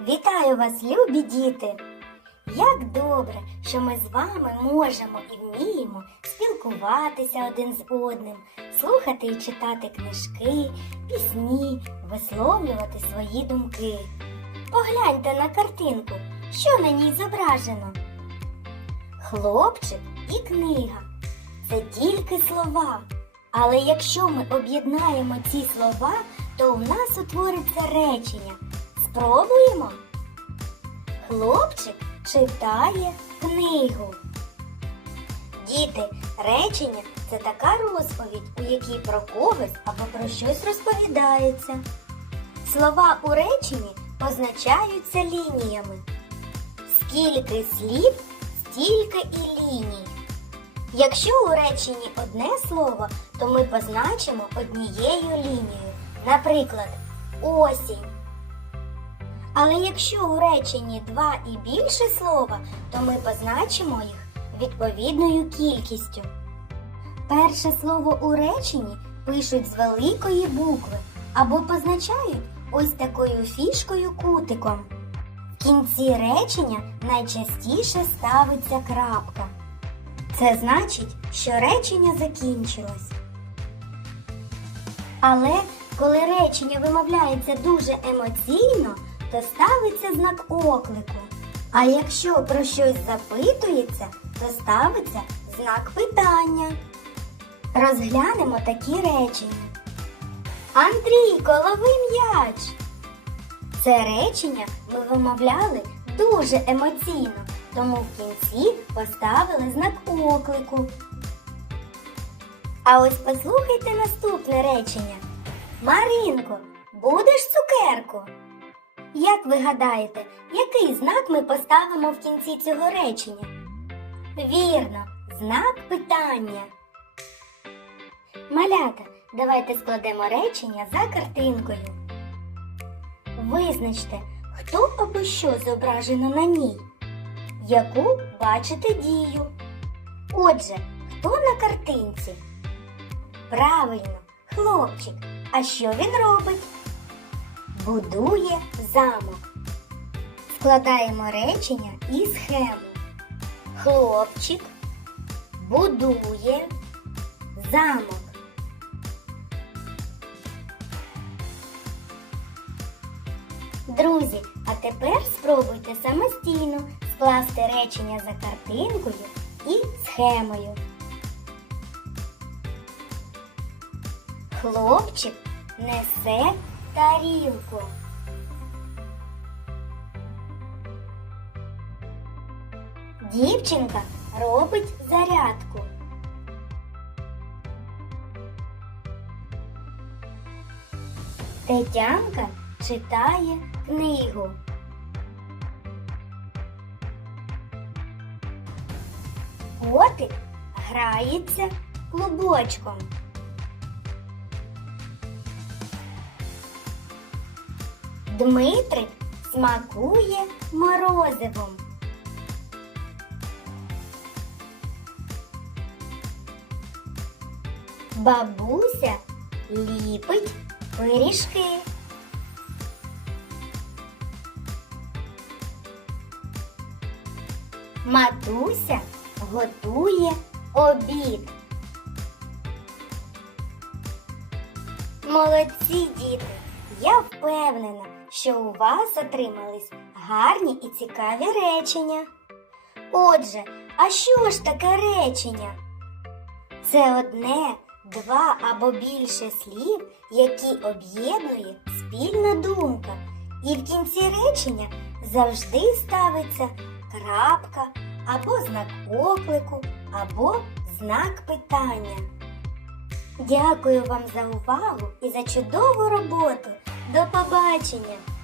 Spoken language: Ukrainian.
Вітаю вас, любі діти! Як добре, що ми з вами можемо і вміємо спілкуватися один з одним, слухати і читати книжки, пісні, висловлювати свої думки. Погляньте на картинку, що на ній зображено. Хлопчик і книга це тільки слова. Але якщо ми об'єднаємо ці слова, то у нас утвориться речення. Спробуємо. Хлопчик читає книгу. Діти, речення це така розповідь, у якій про когось або про щось розповідається. Слова у реченні позначаються лініями. Скільки слів, стільки і ліній. Якщо у реченні одне слово, то ми позначимо однією лінією. Наприклад, осінь. Але якщо у реченні два і більше слова, то ми позначимо їх відповідною кількістю. Перше слово у реченні пишуть з великої букви або позначають ось такою фішкою кутиком. В кінці речення найчастіше ставиться крапка. Це значить, що речення закінчилось. Але коли речення вимовляється дуже емоційно, то ставиться знак оклику. А якщо про щось запитується, то ставиться знак питання. Розглянемо такі речення. Андрійко, лови м'яч. Це речення ми вимовляли дуже емоційно, тому в кінці поставили знак оклику. А ось послухайте наступне речення. Маринко, будеш цукерку? Як ви гадаєте, який знак ми поставимо в кінці цього речення? Вірно, знак питання. Малята, давайте складемо речення за картинкою. Визначте, хто або що зображено на ній, яку бачите дію. Отже, хто на картинці? Правильно, хлопчик. А що він робить? Будує замок. Складаємо речення і схему. Хлопчик будує замок. Друзі, а тепер спробуйте самостійно скласти речення за картинкою і схемою. Хлопчик несе тарілку. Дівчинка робить зарядку. Тетянка читає книгу. Котик грається клубочком. Дмитрик смакує морозивом. Бабуся ліпить пиріжки. Матуся готує обід. Молодці діти! Я впевнена, що у вас отримались гарні і цікаві речення. Отже, а що ж таке речення? Це одне, два або більше слів, які об'єднує спільна думка. І в кінці речення завжди ставиться крапка або знак оклику, або знак питання. Дякую вам за увагу і за чудову роботу. До побачення!